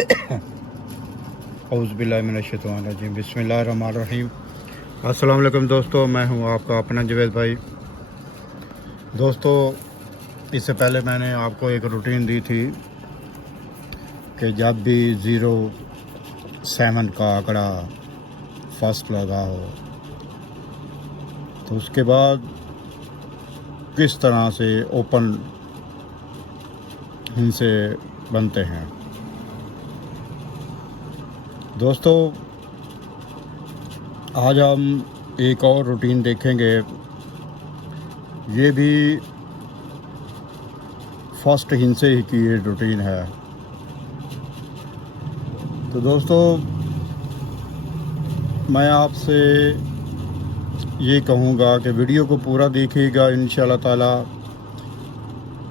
औज़ुबिल्लाहिमिनश्शैतानिर्रजीम बिस्मिल्लाहिर्रहमानिर्रहीम। अस्सलाम वालेकुम दोस्तों, मैं हूं आपका अपना जवेद भाई। दोस्तों, इससे पहले मैंने आपको एक रूटीन दी थी कि जब भी 07 का आंकड़ा फर्स्ट लगा हो तो उसके बाद किस तरह से ओपन हिंसे बनते हैं। दोस्तों, आज हम एक और रूटीन देखेंगे। ये भी फर्स्ट हिंसे ही की रूटीन है। तो दोस्तों, मैं आपसे ये कहूँगा कि वीडियो को पूरा देखिएगा। इंशाल्लाह ताला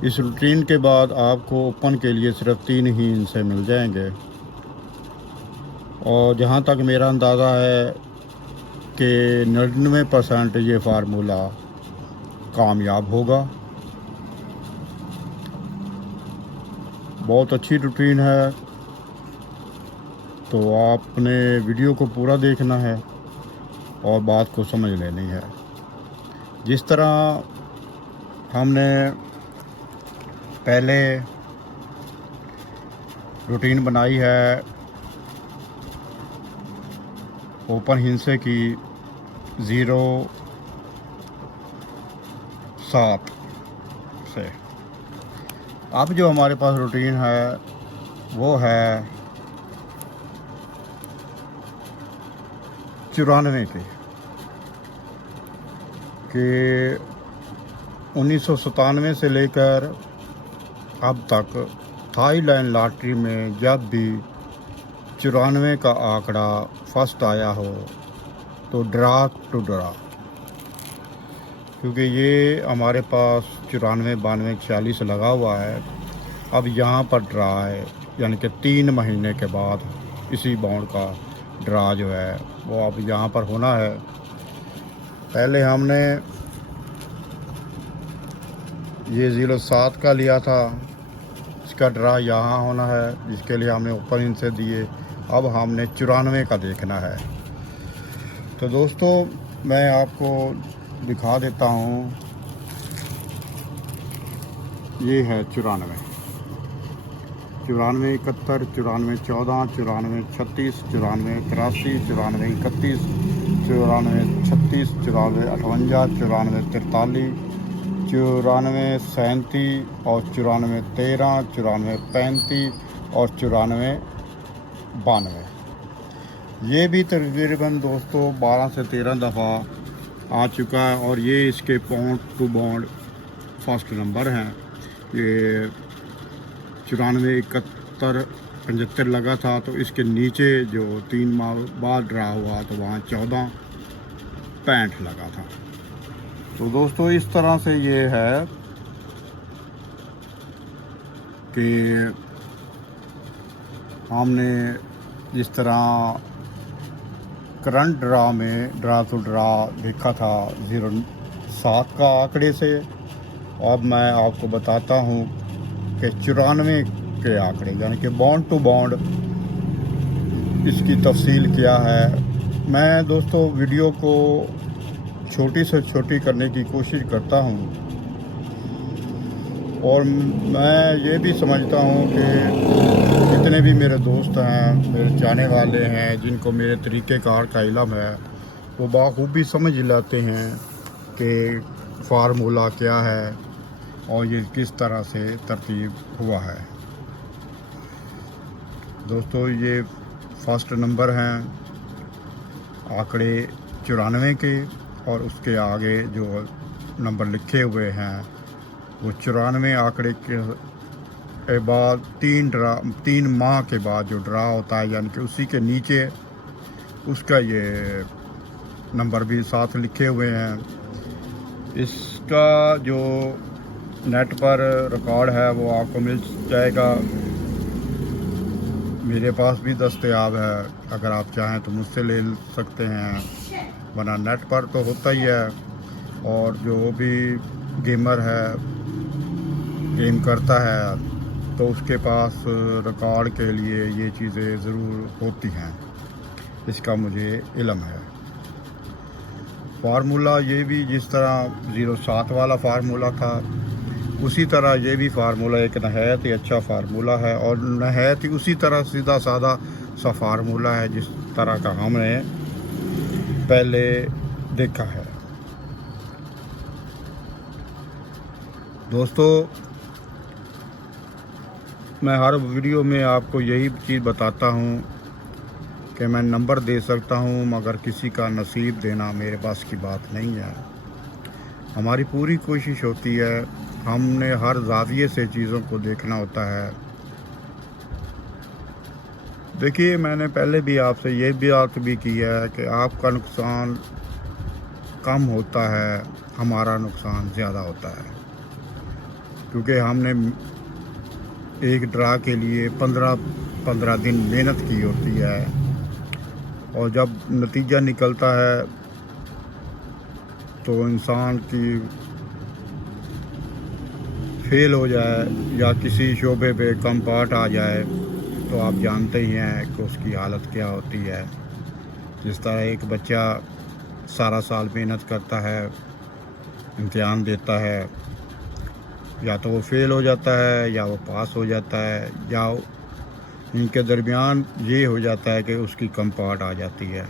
इस रूटीन के बाद आपको ओपन के लिए सिर्फ 3 ही हिंसे मिल जाएंगे। और जहाँ तक मेरा अंदाज़ा है कि 99% ये फार्मूला कामयाब होगा। बहुत अच्छी रूटीन है, तो आपने वीडियो को पूरा देखना है और बात को समझ लेनी है। जिस तरह हमने पहले रूटीन बनाई है ओपन हिंसे की 07 से, अब जो हमारे पास रूटीन है वो है 94 की, कि 1997 से लेकर अब तक थाईलैंड लॉटरी में जब भी 94 का आंकड़ा फर्स्ट आया हो तो ड्रा टू ड्रा, क्योंकि ये हमारे पास 94, 92, 46 लगा हुआ है। अब यहाँ पर ड्रा है, यानी कि 3 महीने के बाद इसी बाउंड का ड्रा जो है वो अब यहाँ पर होना है। पहले हमने ये 07 का लिया था, इसका ड्रा यहाँ होना है, जिसके लिए हमने ओपन हिंसे दिए। अब हमने 94 का देखना है। तो दोस्तों, मैं आपको दिखा देता हूँ। ये है 94, 94, 71, 94, 14, 94, 36, 94, 83, 94, 31, 94, 36, 94, 58, 94, 43, 94, 37 और 94, 13, 94, 35 और 94, 92। ये भी तकरीबन दोस्तों 12 से 13 दफ़ा आ चुका है। और ये इसके bound to bound first number हैं। ये 94, 71, 75 लगा था, तो इसके नीचे जो 3 माह बाद ड्रा हुआ तो वहाँ 14, 65 लगा था। तो दोस्तों, इस तरह से ये है कि हमने जिस तरह करंट ड्रा में ड्रा टू ड्रा देखा था 07 का आंकड़े से, अब मैं आपको बताता हूँ कि 94 के आंकड़े, यानी कि बाउंड टू बाउंड इसकी तफसील क्या है। मैं दोस्तों वीडियो को छोटी से छोटी करने की कोशिश करता हूँ, और मैं ये भी समझता हूँ कि जितने भी मेरे दोस्त हैं, मेरे जाने वाले हैं, जिनको मेरे तरीक़ेकार का इल्म है, वो बाखूबी समझ लाते हैं कि फार्मूला क्या है और ये किस तरह से तरतीब हुआ है। दोस्तों, ये फर्स्ट नंबर हैं आंकड़े 94 के, और उसके आगे जो नंबर लिखे हुए हैं वो 94 आंकड़े के बाद 3 माह के बाद जो ड्रा होता है, यानी कि उसी के नीचे उसका ये नंबर भी साथ लिखे हुए हैं। इसका जो नेट पर रिकॉर्ड है वो आपको मिल जाएगा। मेरे पास भी दस्तयाब है, अगर आप चाहें तो मुझसे ले सकते हैं, वरना नेट पर तो होता ही है। और जो भी गेमर है, गेम करता है, तो उसके पास रिकॉर्ड के लिए ये चीज़ें ज़रूर होती हैं, इसका मुझे इल्म है। फार्मूला ये भी जिस तरह 07 वाला फार्मूला था, उसी तरह ये भी फार्मूला एक नहायत ही अच्छा फार्मूला है, और नहायत ही उसी तरह सीधा साधा सा फार्मूला है जिस तरह का हमने पहले देखा है। दोस्तों, मैं हर वीडियो में आपको यही चीज़ बताता हूँ कि मैं नंबर दे सकता हूँ, मगर किसी का नसीब देना मेरे पास की बात नहीं है। हमारी पूरी कोशिश होती है, हमने हर ज़ाविये से चीज़ों को देखना होता है। देखिए, मैंने पहले भी आपसे ये बात भी की है कि आपका नुकसान कम होता है, हमारा नुकसान ज़्यादा होता है, क्योंकि हमने एक ड्रा के लिए 15 दिन मेहनत की होती है, और जब नतीजा निकलता है तो इंसान की फेल हो जाए या किसी शोबे पे कम पार्ट आ जाए तो आप जानते ही हैं कि उसकी हालत क्या होती है। जिस तरह एक बच्चा सारा साल मेहनत करता है, इम्तिहान देता है, या तो वो फेल हो जाता है या वो पास हो जाता है, या इनके दरमियान ये हो जाता है कि उसकी कम पार्ट आ जाती है।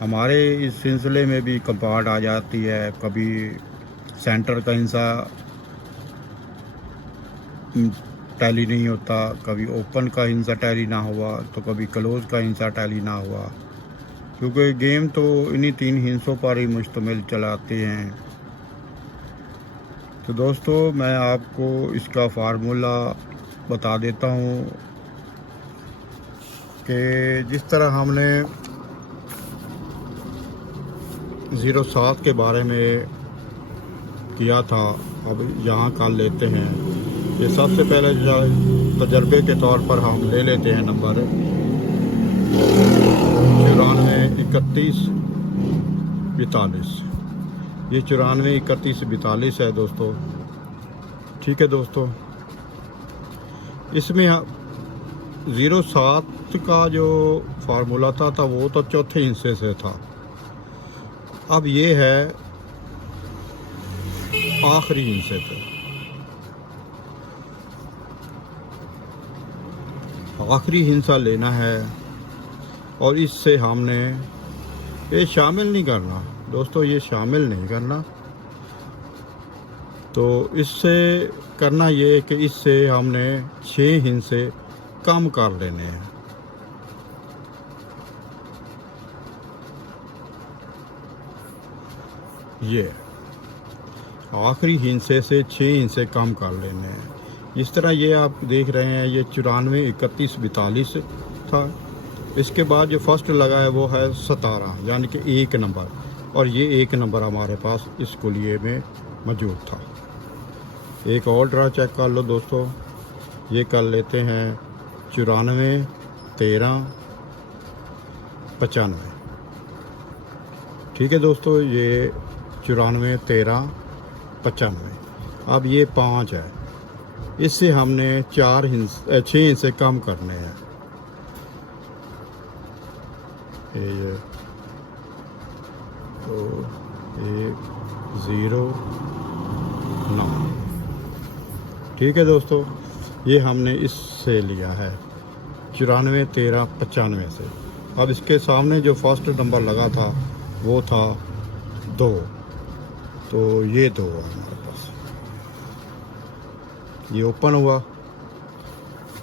हमारे इस सिलसिले में भी कम पार्ट आ जाती है। कभी सेंटर का हिस्सा टैली नहीं होता, कभी ओपन का हिस्सा टैली ना हुआ, तो कभी क्लोज का हिस्सा टैली ना हुआ, क्योंकि गेम तो इन्हीं 3 हिस्सों पर ही मुश्तमिल चलाते हैं। तो दोस्तों, मैं आपको इसका फार्मूला बता देता हूँ कि जिस तरह हमने 07 के बारे में किया था, अब यहाँ कर लेते हैं। ये सबसे पहले तजर्बे के तौर पर हम ले लेते हैं नंबर 94 31 42। ये 94 31 42 है दोस्तों। ठीक है दोस्तों, इसमें 07 का जो फार्मूला था वो तो चौथे हिस्से से था। अब ये है आखिरी हिस्से पे। आखिरी हिस्सा लेना है, और इससे हमने ये शामिल नहीं करना दोस्तों, ये शामिल नहीं करना। तो इससे करना ये कि इससे हमने 6 हिस्से कम कर लेने हैं। ये आखिरी हिस्से से 6 हिस्से कम कर लेने हैं। इस तरह ये आप देख रहे हैं, ये 94 31 42 था। इसके बाद जो फर्स्ट लगा है वो है 17, यानी कि 1 नंबर, और ये 1 नंबर हमारे पास इस कुलिये में मौजूद था। एक और ड्रा चेक कर लो दोस्तों, ये कर लेते हैं 94 13 95। ठीक है दोस्तों, ये 94 13 95। अब ये 5 है, इससे हमने 6 हिस्से कम करने हैं। ये तो 1 0 9। ठीक है दोस्तों, ये हमने इससे लिया है 94 13 95 से। अब इसके सामने जो फर्स्ट नंबर लगा था वो था 2, तो ये 2 है हमारे पास, ये ओपन हुआ।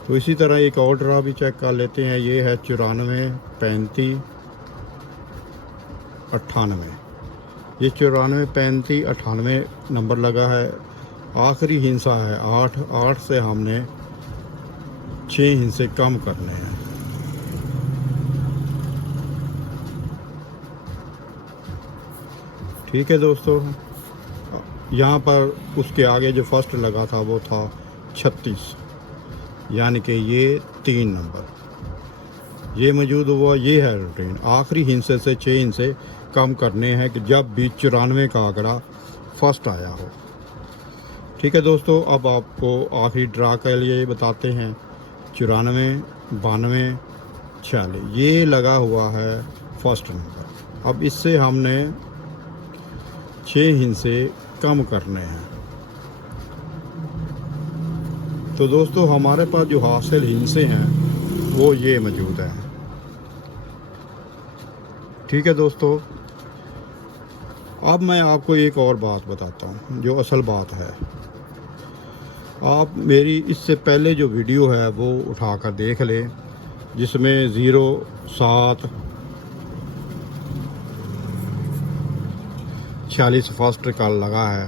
तो इसी तरह एक और ड्रा भी चेक कर लेते हैं। ये है 94 35 98। ये 94 35 98 नंबर लगा है। आखिरी हिस्सा है 8 से हमने 6 हिस्से कम करने हैं। ठीक है दोस्तों, यहाँ पर उसके आगे जो फर्स्ट लगा था वो था 36, यानी कि ये 3 नंबर ये मौजूद हुआ। ये है रूटीन, आखिरी हिस्से से 6 हिस्से कम करने हैं कि जब भी 94 का आंकड़ा फर्स्ट आया हो। ठीक है दोस्तों, अब आपको आखिरी ड्रा के लिए बताते हैं। 94, 92, 46 ये लगा हुआ है फर्स्ट नंबर। अब इससे हमने 6 हिस्से कम करने हैं। तो दोस्तों हमारे पास जो हासिल हिस्से हैं वो ये मौजूद हैं। ठीक है दोस्तों, अब मैं आपको एक और बात बताता हूँ जो असल बात है। आप मेरी इससे पहले जो वीडियो है वो उठाकर देख लें, जिसमें 0, 7, 46 फर्स्ट का लगा है।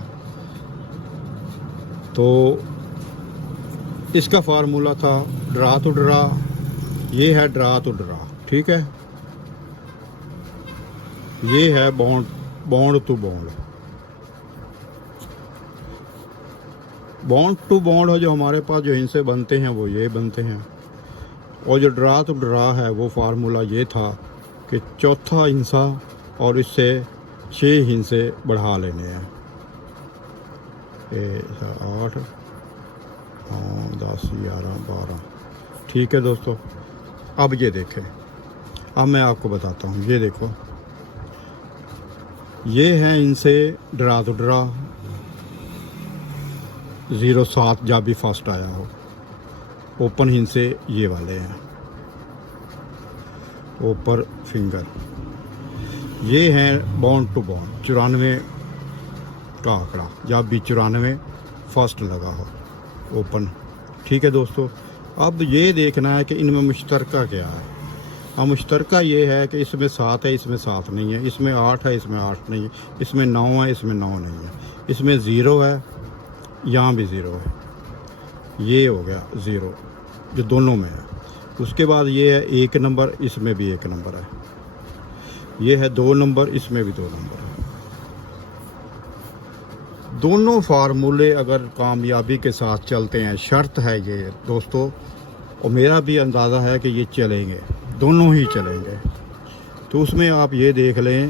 तो इसका फार्मूला था ड्रा टू ड्रा। ये है ड्रा टू ड्रा, ठीक है। ये है bond to bond. Bond to bond जो हमारे पास जो हिस्से बनते हैं वो ये बनते हैं। और जो ड्रा टू ड्रा है वो फार्मूला ये था कि चौथा हिस्सा और इससे 6 हिस्से बढ़ा लेने हैं। 8, 9, 10, 11, 12। ठीक है दोस्तों, अब ये देखें, अब मैं आपको बताता हूँ। ये देखो, ये हैं इनसे ड्रा टू ड्रा। 0, 7 जब भी फर्स्ट आया हो। ओपन हिस्से ये वाले हैं, ऊपर फिंगर। ये हैं बॉन्ड टू बॉन्ड, 94 का आंकड़ा जब भी 94 फर्स्ट लगा हो ओपन। ठीक है दोस्तों, अब ये देखना है कि इनमें मुश्तरका क्या है। अब मुश्तरका ये है कि इसमें 7 है, इसमें 7 नहीं है, इसमें 8 है, इसमें 8 नहीं है, इसमें 9 है, इसमें 9 नहीं है, इसमें 0 है, यहाँ भी 0 है। ये हो गया 0 जो दोनों में है। उसके बाद ये है 1 नंबर, इसमें भी 1 नंबर है। ये है 2 नंबर, इसमें भी 2 नंबर है। दोनों फार्मूले अगर कामयाबी के साथ चलते हैं, शर्त है ये दोस्तों, और मेरा भी अंदाज़ा है कि ये चलेंगे, दोनों ही चलेंगे। तो उसमें आप ये देख लें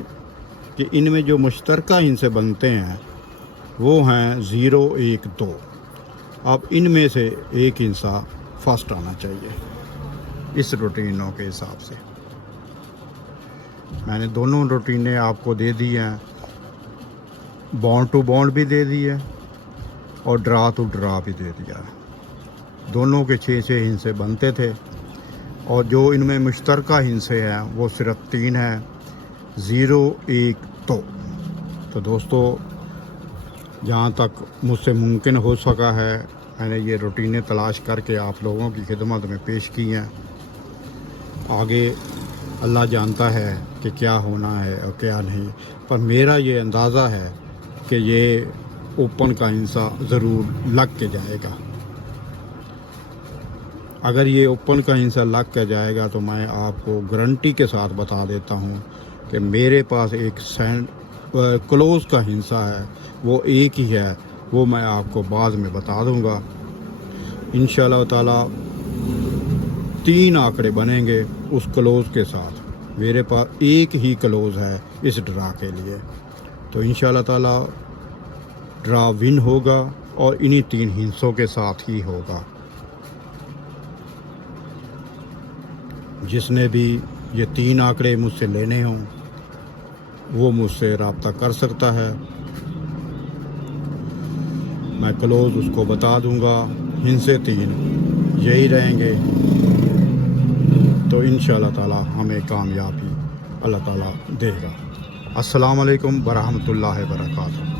कि इनमें जो मुश्तरका हिस्से बनते हैं वो हैं 0, 1, 2। अब इनमें से एक हिस्सा फर्स्ट आना चाहिए इस रूटीनों के हिसाब से। मैंने दोनों रूटीनें आपको दे दी हैं, बॉन्ड टू बॉन्ड भी दे दी है और ड्रा टू ड्रा भी दे दिया है। दोनों के 6 हिस्से बनते थे और जो इनमें मुश्तरका हिस्से हैं वो सिर्फ 3 हैं, 0, 1, 2। तो दोस्तों जहाँ तक मुझसे मुमकिन हो सका है मैंने ये रूटीनें तलाश करके आप लोगों की खिदमत में पेश की हैं। आगे अल्लाह जानता है कि क्या होना है और क्या नहीं, पर मेरा ये अंदाज़ा है कि ये ओपन का हिस्सा ज़रूर लग के जाएगा। अगर ये ओपन का हिस्सा लग के जाएगा तो मैं आपको गारंटी के साथ बता देता हूँ कि मेरे पास एक क्लोज़ का हिस्सा है, वो एक ही है, वो मैं आपको बाद में बता दूँगा इंशाअल्लाह ताला। 3 आंकड़े बनेंगे उस क्लोज़ के साथ। मेरे पास एक ही क्लोज़ है इस ड्रा के लिए। तो इंशाअल्लाह ताला ड्रा विन होगा और इन्हीं 3 हिस्सों के साथ ही होगा। जिसने भी ये 3 आंकड़े मुझसे लेने हों वो मुझसे रब्ता कर सकता है, मैं क्लोज़ उसको बता दूंगा। हिस्से 3 यही रहेंगे। तो इंशाअल्लाह ताला हमें कामयाबी अल्लाह ताला देगा। अस्सलाम वालेकुम व रहमतुल्लाहि व बरकातहू।